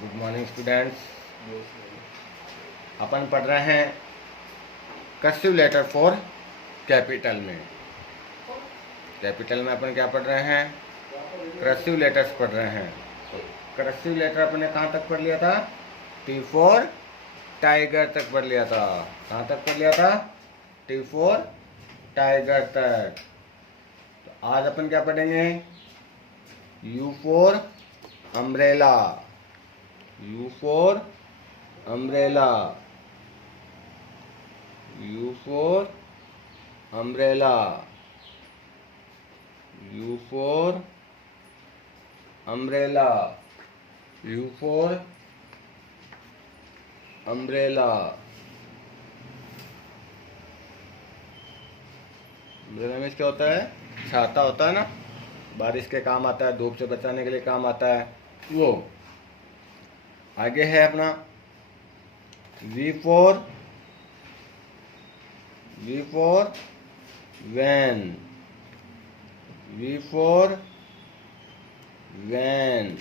Good morning students. अपन पढ़ रहे हैं कर्सिव लेटर फॉर कैपिटल में। कैपिटल में अपन क्या पढ़ रहे हैं? कर्सिव लेटर्स पढ़ रहे हैं। तो कर्सिव लेटर अपन ने कहाँ तक पढ़ लिया था? टी फॉर टाइगर तक पढ़ लिया था। कहाँ तक पढ़ लिया था? टी फॉर टाइगर तक। तो आज अपन क्या पढ़ेंगे? You for umbrella. You for umbrella. You for umbrella. You for umbrella. You for umbrella. Umbrella means क्या होता है? छाता होता है ना, बारिश के काम आता है, धूप से बचाने के लिए काम आता है वो। आगे है अपना V for van. V for van.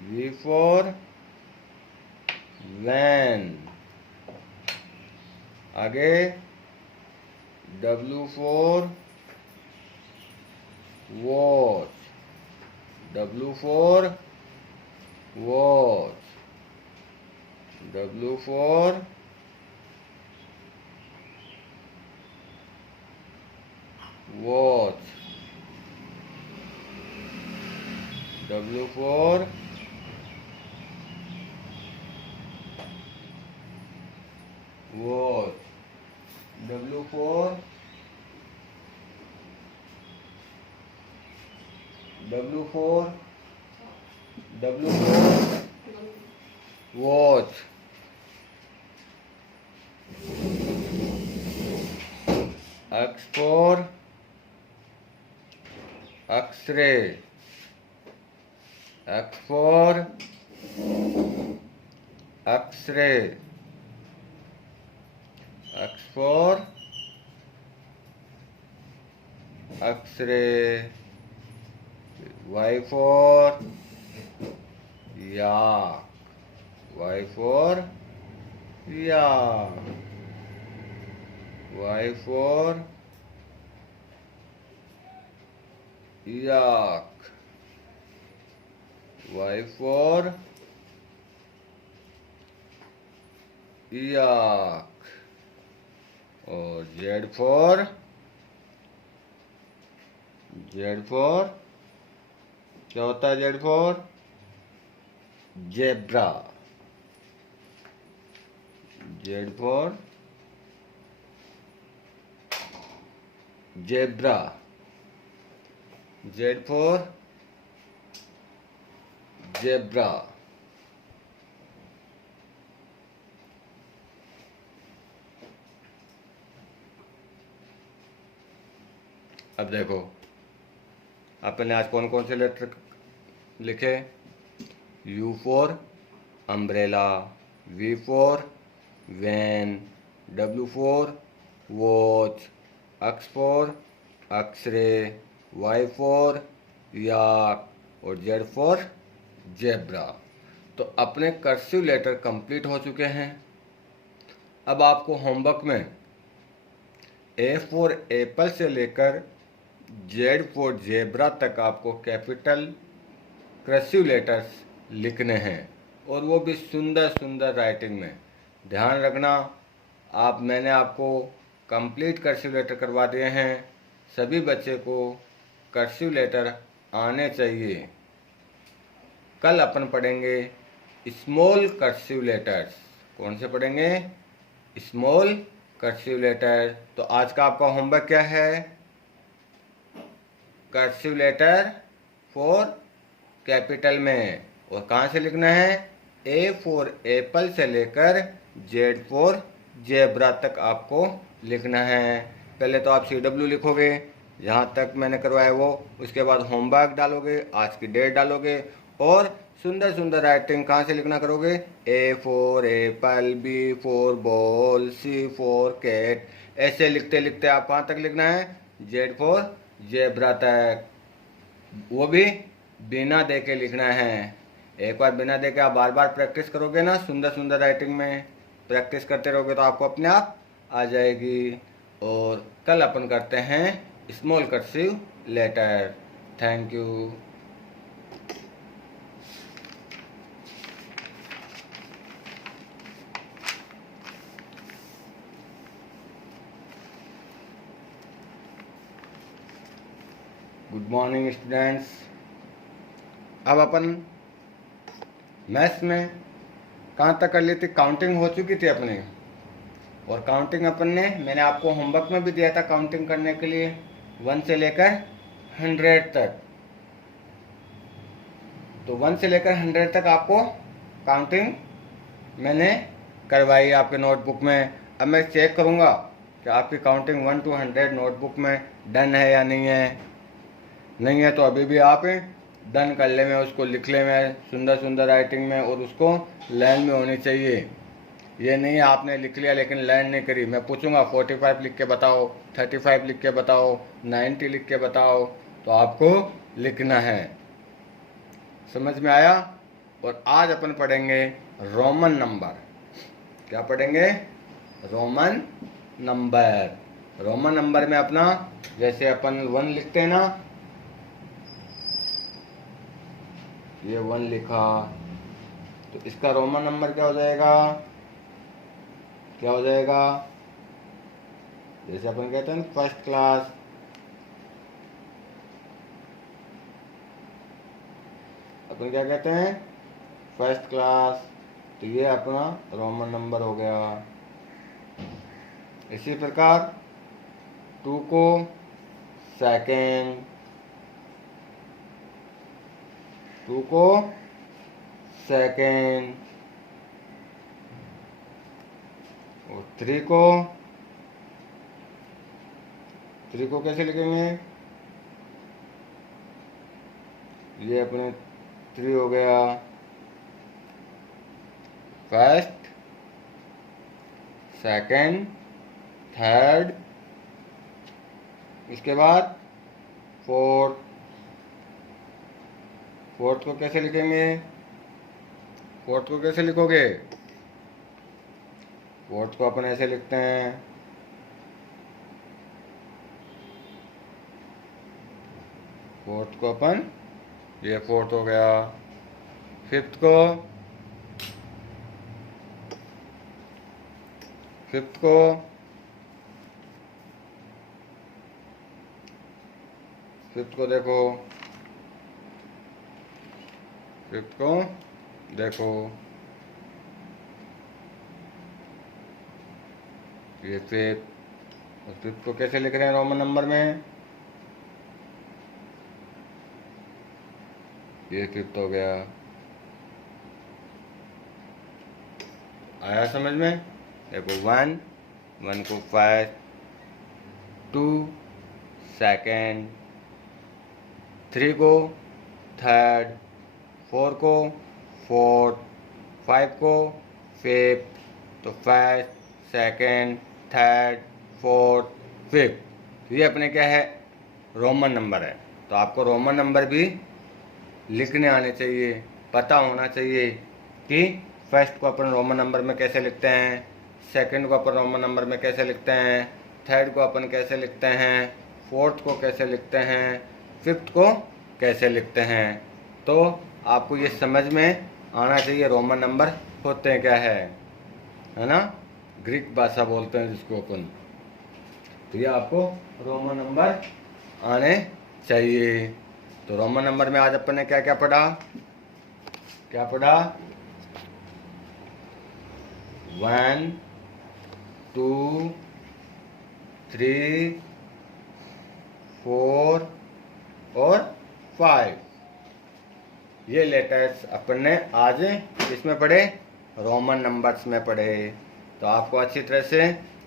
V for van. आगे W for watch. W for watch. W for watch. W for watch. W for W for W for watch. X for X ray. X for X ray. X for x ray. Y for yak. Y for yak. Y for yak. Y for yak. और Z for क्या होता है? Z for zebra. Z for zebra. Z for zebra. अब देखो अपन ने आज कौन कौन से लेटर लिखे? U for umbrella. V for van. W for watch. X for x ray. Y for yak. और जेड फॉर जेब्रा। तो अपने कर्सिव लेटर कंप्लीट हो चुके हैं। अब आपको होमवर्क में ए फॉर एप्पल से लेकर जेड फॉर जेब्रा तक आपको कैपिटल कर्सिव लेटर्स लिखने हैं, और वो भी सुंदर सुंदर राइटिंग में। ध्यान रखना, मैंने आपको कंप्लीट कर्सिव लेटर करवा दिए हैं। सभी बच्चे को कर्सिव लेटर आने चाहिए। कल अपन पढ़ेंगे स्मॉल कर्सिव लेटर्स। कौन से पढ़ेंगे? Small cursive letter. तो आज का आपका होमवर्क क्या है? कर्सिव लेटर फॉर कैपिटल में। और कहाँ से लिखना है? ए फॉर एप्पल से लेकर जेड फॉर जेब्रा तक आपको लिखना है। पहले तो आप CW लिखोगे जहाँ तक मैंने करवाया वो, उसके बाद होमवर्क डालोगे, आज की डेट डालोगे, और सुंदर सुंदर राइटिंग कहाँ से लिखना करोगे? A for apple, B for ball, C for cat. ऐसे लिखते लिखते आप कहाँ तक लिखना है? जेड फॉर जेब्रा तक। वो भी बिना देखे लिखना है। एक बार बिना देखे आप बार बार प्रैक्टिस करोगे ना, सुंदर सुंदर राइटिंग में प्रैक्टिस करते रहोगे तो आपको अपने आप आ जाएगी। और कल अपन करते हैं small cursive letter. Thank you. Good morning students. अब अपन मैथ्स में कहाँ तक कर ली थी? काउंटिंग हो चुकी थी अपनी। और काउंटिंग अपन ने, मैंने आपको होमवर्क में भी दिया था काउंटिंग करने के लिए 1 से लेकर 100 तक। तो 1 से लेकर 100 तक आपको काउंटिंग मैंने करवाई आपके नोटबुक में। अब मैं चेक करूँगा कि आपकी काउंटिंग 1 to 100 नोटबुक में डन है या नहीं है। नहीं है तो अभी भी आप डन कर ले में, उसको लिख ले में सुंदर सुंदर राइटिंग में, और उसको लाइन में होनी चाहिए। ये नहीं है आपने लिख लिया लेकिन लाइन नहीं करी। मैं पूछूंगा 45 लिख के बताओ, 35 लिख के बताओ, 90 लिख के बताओ, तो आपको लिखना है। समझ में आया? और आज अपन पढ़ेंगे रोमन नंबर। क्या पढ़ेंगे? Roman number. रोमन नंबर में अपना, जैसे अपन 1 लिखते हैं ना, ये 1 लिखा, तो इसका रोमन नंबर क्या हो जाएगा? क्या हो जाएगा? जैसे अपन कहते हैं फर्स्ट क्लास, अपन क्या कहते हैं? First class. तो ये अपना रोमन नंबर हो गया। इसी प्रकार 2 को सेकेंड, 2 को सेकेंड, और 3 को कैसे लिखेंगे? ये अपने 3 हो गया फर्स्ट, सेकेंड, थर्ड, इसके बाद फोर्थ। फोर्थ को कैसे लिखेंगे? फोर्थ को कैसे लिखोगे? फोर्थ को अपन ऐसे लिखते हैं, फोर्थ को अपन, ये फोर्थ हो गया। फिफ्थ को, फिफ्थ को, फिफ्थ को देखो, फिफ्थ को देखो, ये फिफ्थ। और फिफ्थ को कैसे लिख रहे हैं रोमन नंबर में? ये फिफ्थ हो गया। आया समझ में? देखो 1 को फर्स्ट, 2 सेकेंड, 3 को थर्ड, 4 को फोर्थ, 5 को फिफ्थ। तो first, second, third, fourth, fifth. ये अपने क्या है? रोमन नंबर है। तो आपको रोमन नंबर भी लिखने आने चाहिए, पता होना चाहिए कि फर्स्ट को अपन रोमन नंबर में कैसे लिखते हैं, सेकंड को अपन रोमन नंबर में कैसे लिखते हैं, थर्ड को अपन कैसे लिखते हैं, फोर्थ को कैसे लिखते हैं, फिफ्थ को कैसे लिखते हैं। तो आपको ये समझ में आना चाहिए रोमन नंबर होते हैं क्या है ना? ग्रीक भाषा बोलते हैं जिसको अपन। तो ये आपको रोमन नंबर आने चाहिए। तो रोमन नंबर में आज अपन ने क्या क्या पढ़ा? क्या पढ़ा? 1 2 3 4 और 5, ये लेटर्स अपन ने आज किसमें पढ़े? रोमन नंबर्स में पढ़े। तो आपको अच्छी तरह से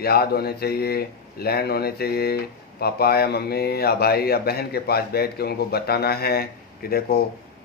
याद होने चाहिए, लर्न होने चाहिए। पापा या मम्मी या भाई या बहन के पास बैठ के उनको बताना है कि देखो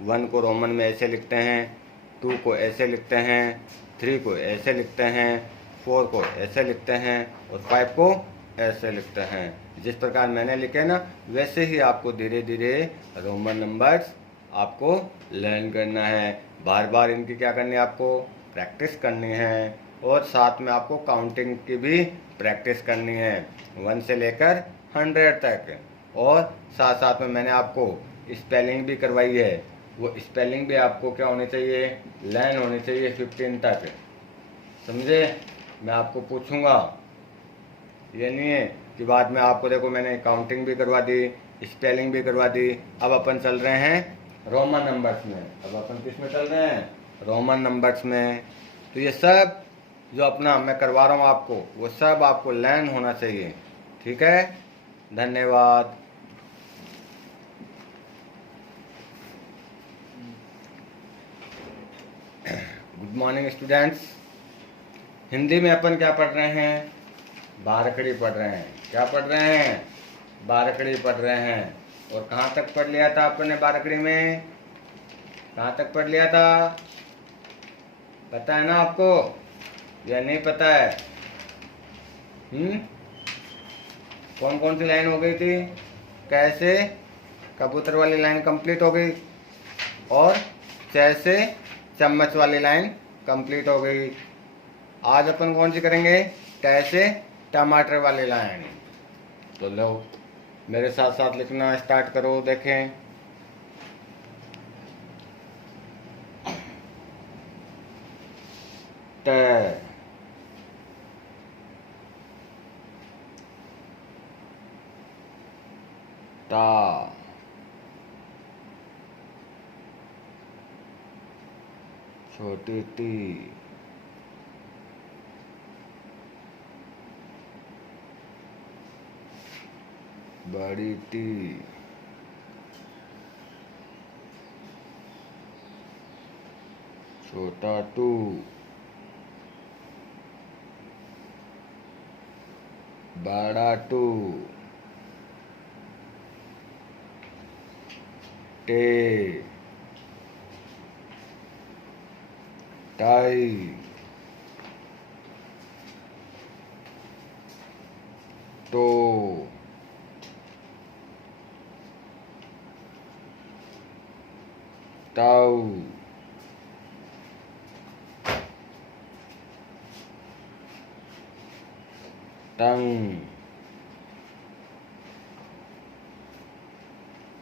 1 को रोमन में ऐसे लिखते हैं, 2 को ऐसे लिखते हैं, 3 को ऐसे लिखते हैं, 4 को ऐसे लिखते हैं और 5 को ऐसे लिखते हैं। जिस प्रकार मैंने लिखे ना, वैसे ही आपको धीरे धीरे रोमन नंबर्स आपको लर्न करना है। बार बार इनकी क्या करनी है, आपको प्रैक्टिस करनी है। और साथ में आपको काउंटिंग की भी प्रैक्टिस करनी है 1 से लेकर 100 तक। और साथ साथ में मैंने आपको स्पेलिंग भी करवाई है, वो स्पेलिंग भी आपको क्या होनी चाहिए, लर्न होनी चाहिए 15 तक। समझे? मैं आपको पूछूंगा, ये नहीं है कि बाद में आपको, देखो मैंने काउंटिंग भी करवा दी, स्पेलिंग भी करवा दी। अब अपन चल रहे हैं रोमन नंबर्स में। अब अपन किस में चल रहे हैं, रोमन नंबर्स में। तो ये सब जो अपना मैं करवा रहा हूँ आपको, वो सब आपको लर्न होना चाहिए। ठीक है, धन्यवाद। Good morning students. हिंदी में अपन क्या पढ़ रहे हैं, बारकड़ी पढ़ रहे हैं। क्या पढ़ रहे हैं, बारकड़ी पढ़ रहे हैं। और कहाँ तक पढ़ लिया था आपने बारकड़ी में, कहाँ तक पढ़ लिया था, पता है ना आपको या नहीं पता है? कौन कौन सी लाइन हो गई थी, कैसे कबूतर वाली लाइन कंप्लीट हो गई, और जैसे चम्मच वाली लाइन कंप्लीट हो गई। आज अपन कौन सी करेंगे, कैसे टमाटर वाली लाइन। तो लो मेरे साथ साथ लिखना स्टार्ट करो, देखें। त, ता, छोटी टी, बड़ी टी, छोटा टू, बड़ा टू, टे, टाई, टो, ताऊ, टंग,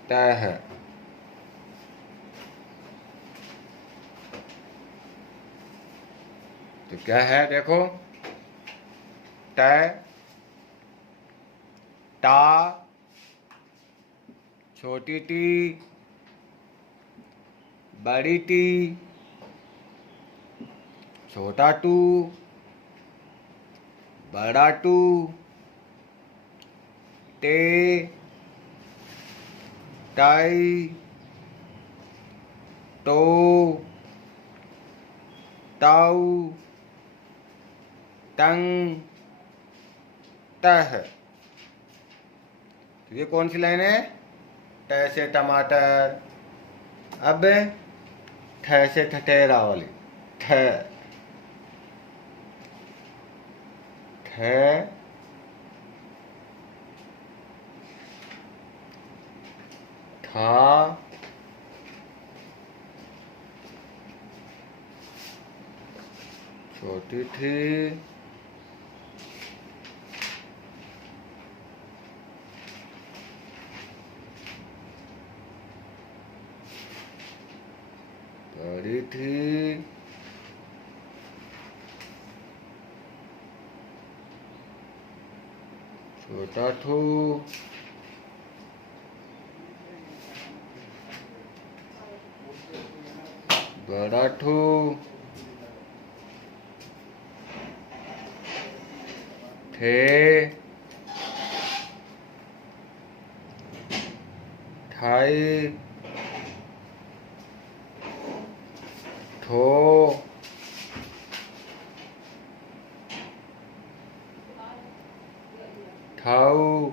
तह। तो क्या है, देखो, ट, टा, छोटी टी, बड़ी टी, छोटा टू, बड़ा टू, टे, टाई, टो, ताऊ, टंग, तह। तो ये कौन सी लाइन है, ट से टमाटर। अब ठ से ठठेरा वाली, ठ, ठ, ठा, छोटी ठी, बड़ी थी, छोटा ठू, बड़ा ठू, ठे, ठाई, ठो, ठाऊ,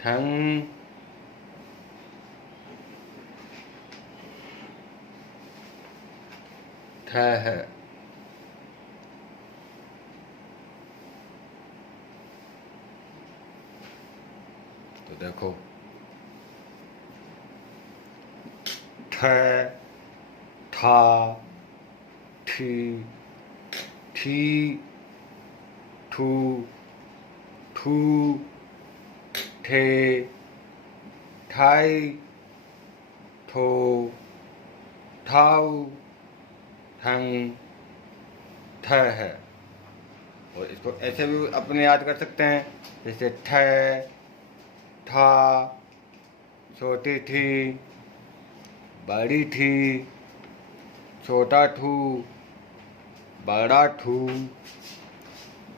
ठंग, ठह। तो देखो ठ, ठा, ठी, ठी, ठू, ठू, ठे, ठाई, ठो, ठाऊ, ठंग, ठ है। और इसको ऐसे भी अपने याद कर सकते हैं, जैसे ठ, ठा, छोटी थी, बड़ी थी, छोटा ठू, बड़ा ठू,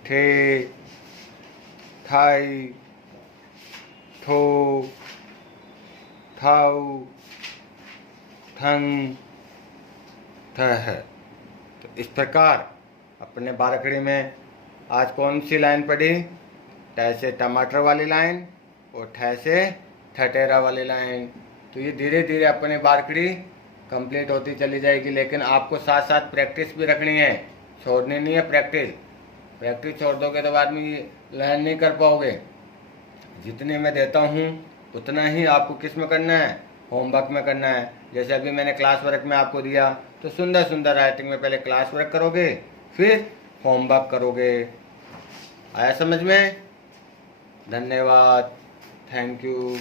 ठे, ठाई, ठो, ठाऊ, ठंग, ठ है। तो इस प्रकार अपने बारकड़ी में आज कौन सी लाइन पढ़ी? ट से टमाटर वाली लाइन और ठ से ठठेरा वाली लाइन। तो ये धीरे धीरे अपने बारकड़ी कंप्लीट होती चली जाएगी, लेकिन आपको साथ साथ प्रैक्टिस भी रखनी है, छोड़नी नहीं है प्रैक्टिस। प्रैक्टिस छोड़ दोगे तो बाद में लर्न नहीं कर पाओगे। जितने मैं देता हूँ उतना ही आपको किस में करना है? होमवर्क में करना है। जैसे अभी मैंने क्लास वर्क में आपको दिया, तो सुंदर सुंदर राइटिंग में पहले क्लास वर्क करोगे, फिर होमवर्क करोगे। आया समझ में? धन्यवाद, थैंक यू।